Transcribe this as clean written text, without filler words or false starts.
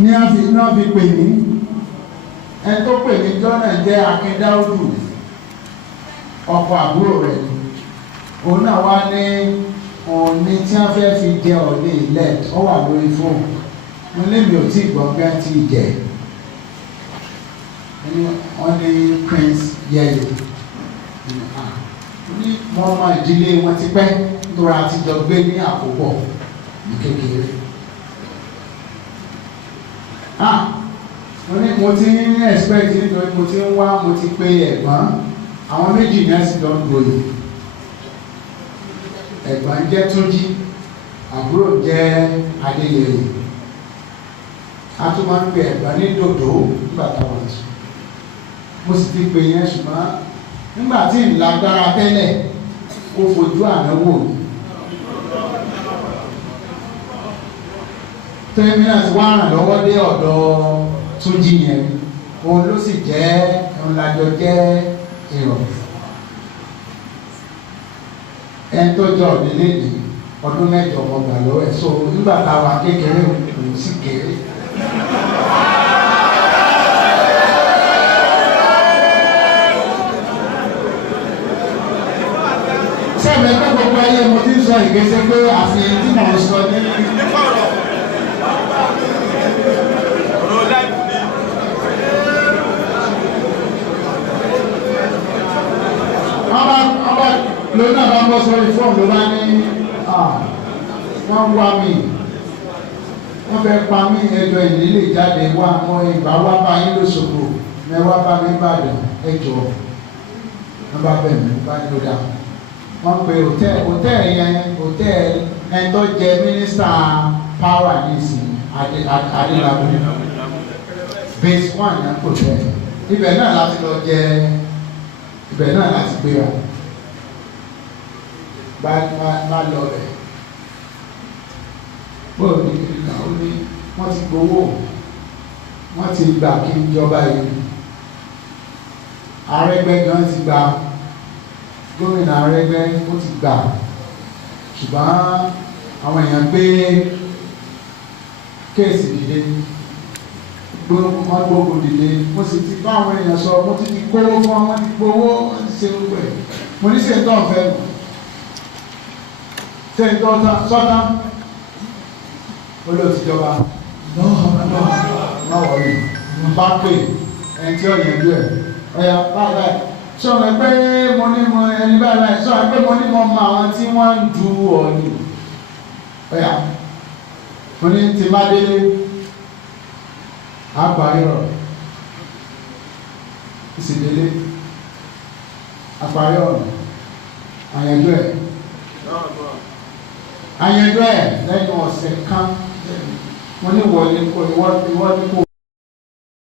ní náà fi pè mí ẹni tó pè mí jọ́nà jẹ́ Akíndáúdù ọkọ àbúrò rẹ̀ ni òun náà wá ní Ọọ̀ni tí wọ́n fẹ́ fi jẹ Ọọ̀ni ilẹ̀ ó wà lórí fóònù mo lébi ò tí gbọ́ bí wọ́n ti jẹ wọ́n ní Prince Yẹyẹ ní wọ́n mọ ìdílé wọn ti pẹ́ nítorí àtijọ́ gbé ní àkópọ̀ ní kékeré. Mo ti ń expect nítorí mo ti ń wá mo ti pé ẹ̀gbọ́n àwọn méjì ní ẹ̀sìn lọ ń gbòòlù ẹ̀gbọ́n jẹ́ Túnjí àbúrò jẹ́ Adeyẹye a tún máa ń pe ẹ̀gbọ́n ní dòdò nígbà táwọn ẹ̀sùn mo sì ti pè yẹn ṣùgbọ́n nígbà tí ìlágbára tẹ́lẹ̀ ó fojú àná wò mí tẹ́lẹ̀ mìíràn ti wá ràn lọ́wọ́ dé ọ̀dọ̀ Túnjí yẹn òun ló sì jẹ́ ìrìnàjò jẹ́ èrò ẹni tó jọ nílé ní ọdún mẹ́jọ ọgbà lọ́wọ́ ẹ̀ so nígbà táwa kékeré òun sì kéré. sẹ́mi ẹgbẹ́ gbogbo ayé mo ti ń sọ ìgbésẹ̀ pé àfihàn tí mo ń sọ ní. lónà bá bọ́ sórí fóònù ló bá ní wọ́n wá mi wọ́n fẹ́ pa mí ẹjọ́ ìdílé jáde wá àwọn ìgbà wá bá yín lóṣogbo mẹ́wàá bá mi Ìbàdàn ẹjọ́ wọ́n bá bẹ̀ mí bá ní lóda wọ́n pe hòtẹ́ẹ̀lì yẹn hòtẹ́ẹ̀lì ẹni tó jẹ mínísítà power ní ìsìn Adélábù base 1 ní hòtẹ́ẹ̀lì ibẹ̀ náà láti lọ jẹ ibẹ̀ náà láti gbéra bá lọ rẹ̀ bóòlù ní ìrìnà ó ní wọ́n ti gbowó wọ́n ti gbà kí n jọba yìí Arẹ́gbẹ́ gan ti gbà gómìnà Arẹ́gbẹ́ ó ti gbà ṣùgbọ́n àwọn èèyàn gbé kéèsì dìde wọ́n gbógun dìde mo sì ti bá àwọn èèyàn sọ mo ti kówó fún wọn ti gbowó wọ́n ti ṣe gbogbo ẹ̀ mo ní ṣètò ọ̀fẹ́ mọ̀ tẹ́yìn tó sọ́tá olóòtú jọba náà wọlé bá pè ẹni tí ó yẹn dú ẹ̀ ọ̀yà báyìí sọ̀rọ̀ pé mo ní mo ẹni báyìí sọ̀rọ̀ pé mo ní mo mọ àwọn tí wọ́n ń du Ọọ̀ni ọ̀yà mo ní ti má délé àgbáyé ọ̀rọ̀ ìsìndélé àgbáyé ọ̀rọ̀ àyẹ̀dú ẹ̀ àyẹ̀dọ́ ẹ̀ lẹ́yìn ọ̀sẹ̀ kan wọ́n ní wọlé kó ìwọ́dí kó